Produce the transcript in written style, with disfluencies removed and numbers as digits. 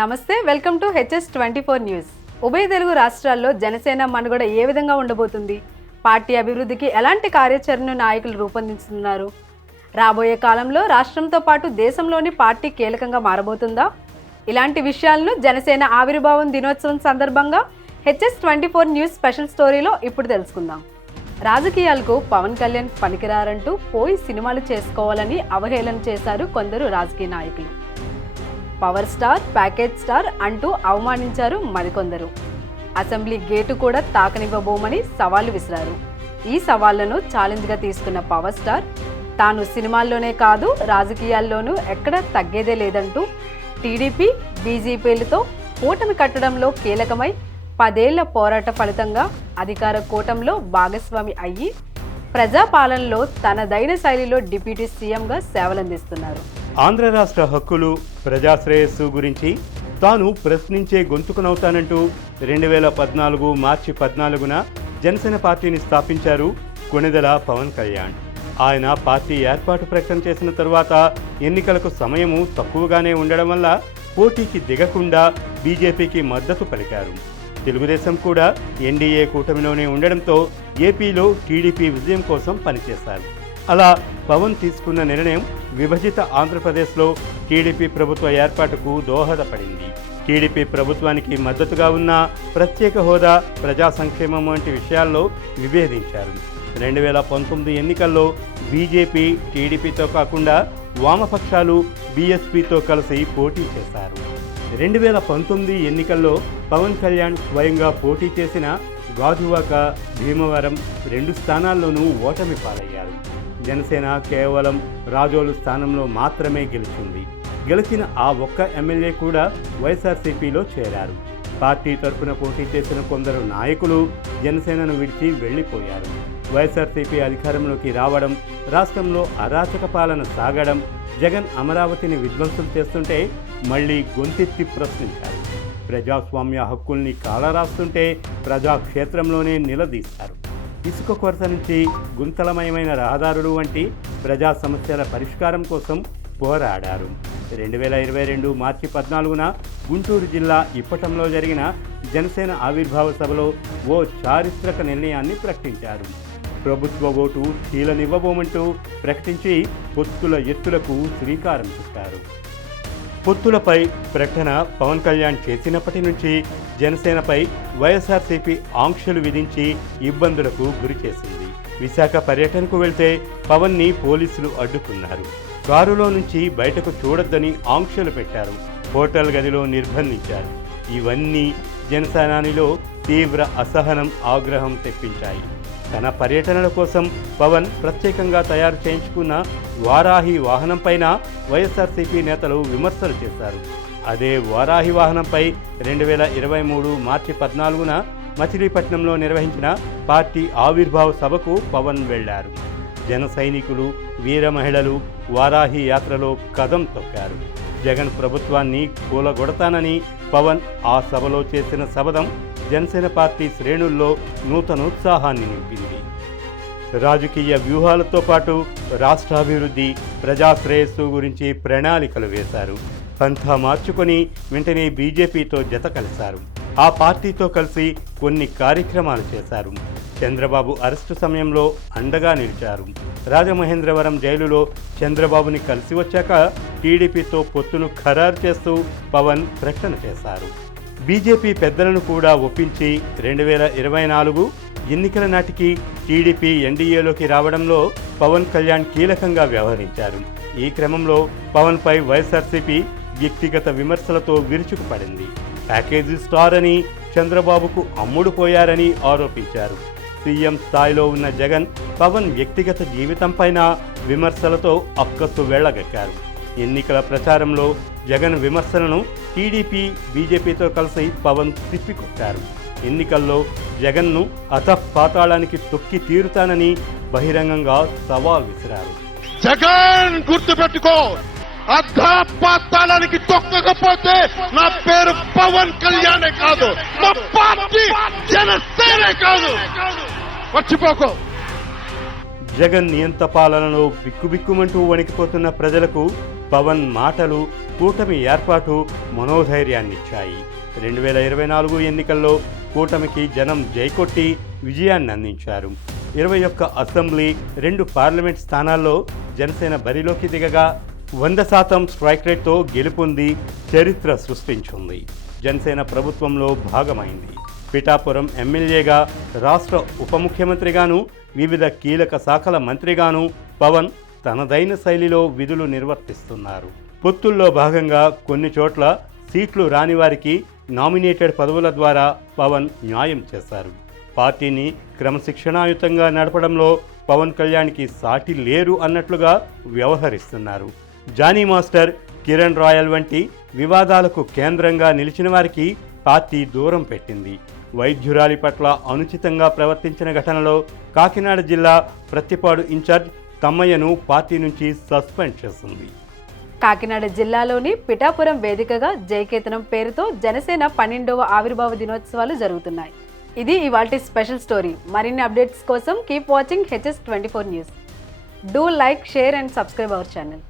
నమస్తే, welcome to HS24 news. ఉభయ తెలుగు రాష్ట్రాల్లో జనసేన మనుగడ ఏ విధంగా ఉండబోతుంది? పార్టీ అభివృద్ధికి ఎలాంటి కార్యాచరణను నాయకులు రూపొందిస్తున్నారు? రాబోయే కాలంలో రాష్ట్రంతో పాటు దేశంలోని పార్టీ కీలకంగా మారబోతుందా? ఇలాంటి విషయాలను జనసేన ఆవిర్భావం దినోత్సవం సందర్భంగా HS24 న్యూస్ స్పెషల్ స్టోరీలో ఇప్పుడు తెలుసుకుందాం. రాజకీయాలకు పవన్ కళ్యాణ్ పనికిరారంటూ పోయి సినిమాలు చేసుకోవాలని అవహేళన చేశారు కొందరు రాజకీయ నాయకులు. పవర్ స్టార్, ప్యాకేజ్ స్టార్ అంటూ అవమానించారు మరికొందరు. అసెంబ్లీ గేటు కూడా తాకనివ్వబోమని సవాళ్లు విసిరారు. ఈ సవాళ్లను ఛాలెంజ్గా తీసుకున్న పవర్ స్టార్ తాను సినిమాల్లోనే కాదు రాజకీయాల్లోనూ ఎక్కడ తగ్గేదే లేదంటూ టీడీపీ, బీజేపీలతో కూటమి కట్టడంలో కీలకమై 10 ఏళ్ల పోరాట ఫలితంగా అధికార కూటమిలో భాగస్వామి అయ్యి ప్రజాపాలనలో తనదైన శైలిలో డిప్యూటీ సీఎంగా సేవలందిస్తున్నారు. ఆంధ్ర రాష్ట్ర హక్కులు, ప్రజాశ్రేయస్సు గురించి తాను ప్రశ్నించే గొంతుకునవుతానంటూ 2014 మార్చి 14న జనసేన పార్టీని స్థాపించారు కొణిదెల పవన్ కళ్యాణ్. ఆయన పార్టీ ఏర్పాటు ప్రకటన చేసిన తరువాత ఎన్నికలకు సమయము తక్కువగానే ఉండడం వల్ల పోటీకి దిగకుండా బీజేపీకి మద్దతు పలికారు. తెలుగుదేశం కూడా ఎన్డీఏ కూటమిలోనే ఉండడంతో ఏపీలో టీడీపీ విజయం కోసం పనిచేశారు. అలా పవన్ తీసుకున్న నిర్ణయం విభజిత ఆంధ్రప్రదేశ్లో టీడీపీ ప్రభుత్వ ఏర్పాటుకు దోహదపడింది. టీడీపీ ప్రభుత్వానికి మద్దతుగా ఉన్న ప్రత్యేక హోదా, ప్రజా సంక్షేమం వంటి విషయాల్లో విభేదించారు. 2019 ఎన్నికల్లో బీజేపీ టీడీపీతో కాకుండా వామపక్షాలు బీఎస్పీతో కలిసి పోటీ చేశారు. 2019 ఎన్నికల్లో పవన్ కళ్యాణ్ స్వయంగా పోటీ చేసిన గాజువాక, భీమవరం 2 స్థానాల్లోనూ ఓటమి పాలయ్యారు. జనసేన కేవలం రాజోలు స్థానంలో మాత్రమే గెలిచింది. గెలిచిన ఆ ఒక్క ఎమ్మెల్యే కూడా వైఎస్ఆర్సీపీలో చేరారు. పార్టీ తరఫున పోటీ చేసిన కొందరు నాయకులు జనసేనను విడిచి వెళ్లిపోయారు. వైఎస్ఆర్సీపీ అధికారంలోకి రావడం, రాష్ట్రంలో అరాచక పాలన సాగడం, జగన్ అమరావతిని విధ్వంసం చేస్తుంటే మళ్లీ గొంతెత్తి ప్రశ్నించారు. ప్రజాస్వామ్య హక్కుల్ని కాలరాస్తుంటే ప్రజాక్షేత్రంలోనే నిలదీస్తారు. ఇసుక కొరత నుంచి గుంతలమయమైన రహదారులు వంటి ప్రజా సమస్యల పరిష్కారం కోసం పోరాడారు. 2022 మార్చి 14న గుంటూరు జిల్లా ఇప్పటంలో జరిగిన జనసేన ఆవిర్భావ సభలో ఓ చారిత్రక నిర్ణయాన్ని ప్రకటించారు. ప్రభుత్వ ఓటు చీలనివ్వబోమంటూ ప్రకటించి పొత్తుల ఎత్తులకు శ్రీకారం చుట్టారు. పొత్తులపై ప్రకటన పవన్ కళ్యాణ్ చేసినప్పటి నుంచి జనసేనపై వైఎస్ఆర్సీపీ ఆంక్షలు విధించి ఇబ్బందులకు గురిచేసింది. విశాఖ పర్యటనకు వెళ్తే పవన్ని పోలీసులు అడ్డుకున్నారు. కారులో నుంచి బయటకు చూడొద్దని ఆంక్షలు పెట్టారు. హోటల్ గదిలో నిర్బంధించారు. ఇవన్నీ జనసేనానిలో తీవ్ర అసహనం, ఆగ్రహం తెప్పించాయి. తన పర్యటనల కోసం పవన్ ప్రత్యేకంగా తయారు చేయించుకున్న వారాహి వాహనంపైన వైఎస్ఆర్సీపీ నేతలు విమర్శలు చేశారు. అదే వారాహి వాహనంపై 2023 మార్చి 14న మచిలీపట్నంలో నిర్వహించిన పార్టీ ఆవిర్భావ సభకు పవన్ వెళ్లారు. జన సైనికులు, వీర మహిళలు వారాహి యాత్రలో కదం తొక్కారు. జగన్ ప్రభుత్వాన్ని కూలగొడతానని పవన్ ఆ సభలో చేసిన శపథం జనసేన పార్టీ శ్రేణుల్లో నూతనోత్సాహాన్ని నింపింది. రాజకీయ వ్యూహాలతో పాటు రాష్ట్రాభివృద్ధి, ప్రజాశ్రేయస్సు గురించి ప్రణాళికలు వేశారు. పంథా మార్చుకొని వెంటనే బీజేపీతో జత కలిశారు. ఆ పార్టీతో కలిసి కొన్ని కార్యక్రమాలు చేశారు. చంద్రబాబు అరెస్టు సమయంలో అండగా నిలిచారు. రాజమహేంద్రవరం జైలులో చంద్రబాబుని కలిసి వచ్చాక టీడీపీతో పొత్తును ఖరారు చేస్తూ పవన్ ప్రకటన చేశారు. బీజేపీ పెద్దలను కూడా ఒప్పించి 2024 ఎన్నికల నాటికి టీడీపీ ఎన్డీఏలోకి రావడంలో పవన్ కళ్యాణ్ కీలకంగా వ్యవహరించారు. ఈ క్రమంలో పవన్పై వైఎస్ఆర్సీపీ వ్యక్తిగత విమర్శలతో విరుచుకుపడింది. ప్యాకేజీ స్టార్ అని చంద్రబాబుకు అమ్ముడు పోయారని ఆరోపించారు. సీఎం స్థాయిలో ఉన్న జగన్ పవన్ వ్యక్తిగత జీవితంపైన విమర్శలతో అక్కసు వెళ్లగక్కారు. ఎన్నికల ప్రచారంలో జగన్ విమర్శలను టీడీపీ, బీజేపీతో కలిసి పవన్ తిప్పికొట్టారు. ఎన్నికల్లో జగన్ను అధపాతాళానికి తొక్కి తీరుతానని బహిరంగంగా సవాల్ విసిరారు. జగన్ గుర్తుపెట్టుకో, అధపాతాళానికి తొక్కకపోతే నా పేరు పవన్ కళ్యాణే కాదు, మా పార్టీ జనసేనే కాదు, మర్చిపోకో. జగన్ నియంత పాలనలో బిక్కుబిక్కుమంటూ వణికిపోతున్న ప్రజలకు పవన్ మాటలు, కూటమి ఏర్పాటు మనోధైర్యాన్నిచ్చాయి. 2024 ఎన్నికల్లో కూటమికి జనం జైకొట్టి విజయాన్ని అందించారు. 21 అసెంబ్లీ, 2 పార్లమెంట్ స్థానాల్లో జనసేన బరిలోకి దిగగా 100% స్ట్రైక్ రేట్తో గెలుపొంది చరిత్ర సృష్టించింది. జనసేన ప్రభుత్వంలో భాగమైంది. పిఠాపురం ఎమ్మెల్యేగా, రాష్ట్ర ఉప ముఖ్యమంత్రిగాను, వివిధ కీలక శాఖల మంత్రిగాను పవన్ తనదైన శైలిలో విధులు నిర్వర్తిస్తున్నారు. పొత్తుల్లో భాగంగా కొన్ని చోట్ల సీట్లు రాని వారికి నామినేటెడ్ పదవుల ద్వారా పవన్ న్యాయం చేశారు. పార్టీని క్రమశిక్షణాయుతంగా నడపడంలో పవన్ కళ్యాణ్కి సాటి లేరు అన్నట్లుగా వ్యవహరిస్తున్నారు. జానీ మాస్టర్, కిరణ్ రాయల్ వంటి వివాదాలకు కేంద్రంగా నిలిచిన వారికి పార్టీ దూరం పెట్టింది. వైద్యురాలి పట్ల అనుచితంగా ప్రవర్తించిన ఘటనలో కాకినాడ జిల్లా ప్రత్తిపాడు ఇన్ఛార్జ్ తమ్మయ్యను పార్టీ నుంచి సస్పెండ్ చేసింది. కాకినాడ జిల్లాలోని పిఠాపురం వేదికగా జయకేతనం పేరుతో జనసేన 12వ ఆవిర్భావ దినోత్సవాలు జరుగుతున్నాయి. ఇది ఇవాల్టి స్పెషల్ స్టోరీ. మరిన్ని అప్డేట్స్ కోసం keep watching HS24 news. Do like, share and subscribe our channel.